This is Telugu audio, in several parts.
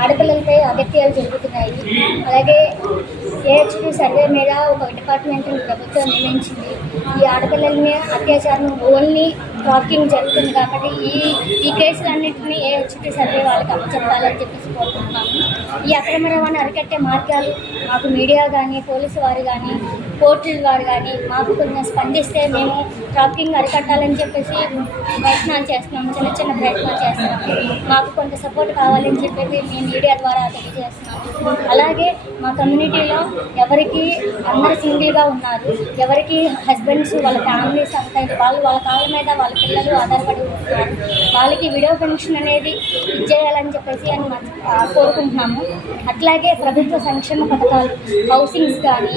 ఆడపిల్లలపై అగత్యాలు జరుగుతున్నాయి. అలాగే ఏహెచ్పి సర్వే మీద ఒక డిపార్ట్మెంట్ ప్రభుత్వం నియమించింది ఈ ఆడపిల్లల్ని అత్యాచారం ఓన్లీ ట్రాకింగ్ జరుగుతుంది కాబట్టి ఈ ఈ కేసులన్నింటినీ ఏ ఏహెచ్పి సర్వే వాళ్ళకి అప్పచెప్పాలని చెప్పేసి కోరుకుంటున్నాము. ఈ అక్రమ రవాణా అరికట్టే మార్గాలు మాకు మీడియా కానీ పోలీసు వారు కానీ కోర్టుల వారు కానీ మాకు కొంచెం స్పందిస్తే మేము ట్రాకింగ్ అరికట్టాలని చెప్పేసి ప్రయత్నాలు చేస్తున్నాము. చిన్న చిన్న ప్రయత్నాలు చేస్తున్నాము. మాకు కొంత సపోర్ట్ కావాలని చెప్పేసి మేము మీడియా ద్వారా తెలియజేస్తున్నాము. అలాగే మా కమ్యూనిటీలో ఎవరికి అందరు సింగిల్గా ఉన్నారు. ఎవరికి హస్బెండ్స్ వాళ్ళ ఫ్యామిలీస్ అంతా వాళ్ళు వాళ్ళ కాళ్ళ మీద వాళ్ళ పిల్లలు ఆధారపడి ఉంటున్నారు వాళ్ళకి వీడియో పెన్షన్ అనేది ఇచ్చేయాలని చెప్పేసి అని మనం, కోరుకుంటున్నాము. అట్లాగే ప్రభుత్వ సంక్షేమ పథకాలు హౌసింగ్స్ కానీ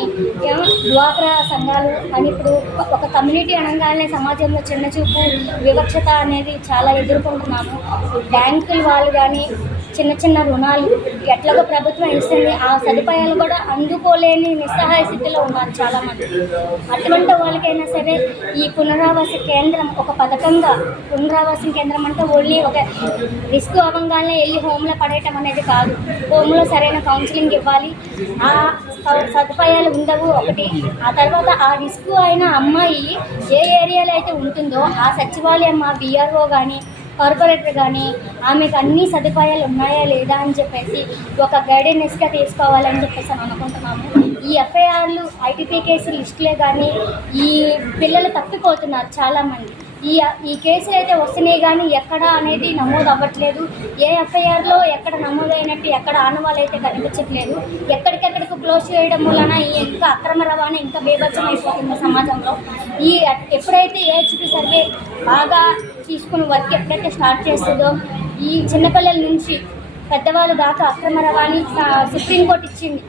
డ్వాక్రా సంఘాలు అని ఇప్పుడు ఒక కమ్యూనిటీ అనగానే సమాజంలో చిన్న చూపు వివక్షత అనేది చాలా ఎదుర్కొంటున్నాము. బ్యాంకులు వాళ్ళు కానీ చిన్న చిన్న రుణాలు ఎట్లాగో ప్రభుత్వం ఇస్తుంది. ఆ సదుపాయాలు కూడా అందుకోలేని నిస్సహాయ స్థితిలో ఉన్నారు చాలామంది. అటువంటి వాళ్ళకైనా సరే ఈ పునరావాస కేంద్రం ఒక పథకంగా పునరావాస కేంద్రం అంటే ఓన్లీ ఒక రిస్క్ అవ్వగానే వెళ్ళి హోమ్లో పడేయటం అనేది కాదు. హోమ్లో సరైన కౌన్సిలింగ్ ఇవ్వాలి. ఆ సదుపాయాలు ఉండవు ఒకటి. ఆ తర్వాత ఆ రిస్క్ అయిన అమ్మాయి ఏ ఏరియాలో అయితే ఉంటుందో ఆ సచివాలయం ఆ బీఆర్ఓ కానీ కార్పొరేటర్ కానీ ఆమెకు అన్ని సదుపాయాలు ఉన్నాయా లేదా అని చెప్పేసి ఒక గైడెన్స్గా తీసుకోవాలని చెప్పేసి అనుకుంటున్నాము. ఈ ఎఫ్ఐఆర్లు ఐటీపీ కేసు లిస్టులే కానీ ఈ పిల్లలు తప్పిపోతున్నారు చాలామంది. ఈ ఈ కేసులు అయితే వస్తున్నాయి కానీ ఎక్కడ అనేది నమోదు అవ్వట్లేదు. ఏ ఎఫ్ఐఆర్లో ఎక్కడ నమోదైనట్టు ఎక్కడ ఆనవాళ్ళు అయితే కనిపించట్లేదు. ఎక్కడికి ఎక్కడికెక్కడికి క్లోజ్ చేయడం వలన ఈ ఇంకా అక్రమ రవాణా ఇంకా బేభత్సం అయిపోతుంది సమాజంలో. ఈ ఎప్పుడైతే ఏహెచ్పి సర్వే బాగా తీసుకుని వర్క్ ఎప్పుడైతే స్టార్ట్ చేస్తుందో ఈ చిన్నపిల్లల నుంచి పెద్దవాళ్ళు దాకా అక్రమ రవాణి సుప్రీంకోర్టు ఇచ్చింది.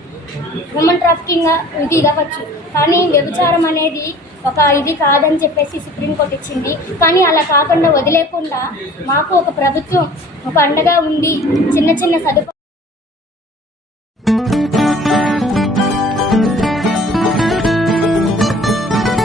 హ్యూమన్ ట్రాఫికింగ్ ఇది ఇవ్వచ్చు కానీ వ్యభిచారం అనేది ఒక ఇది కాదని చెప్పేసి సుప్రీంకోర్టు ఇచ్చింది. కానీ అలా కాకుండా వదిలేకుండా మాకు ఒక ప్రభుత్వం ఒక అండగా ఉండి చిన్న చిన్న సదుపాయం